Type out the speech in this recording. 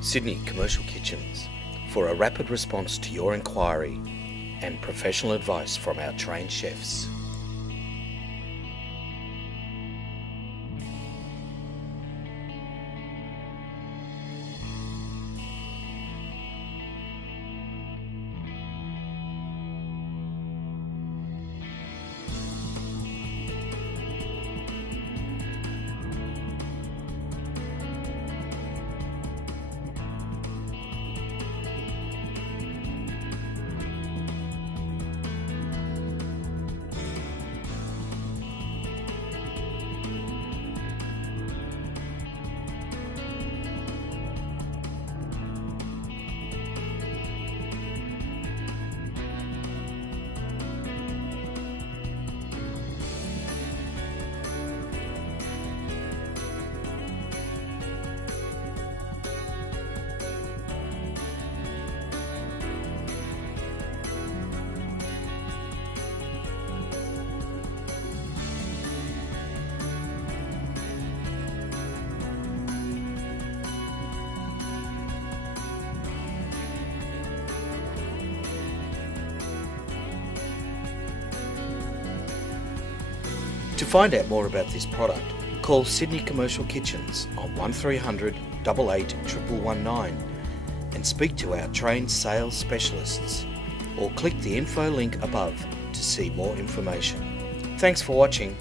Sydney Commercial Kitchens, for a rapid response to your inquiry and professional advice from our trained chefs. To find out more about this product, call Sydney Commercial Kitchens on 1300 88 1119 and speak to our trained sales specialists, or click the info link above to see more information. Thanks for watching.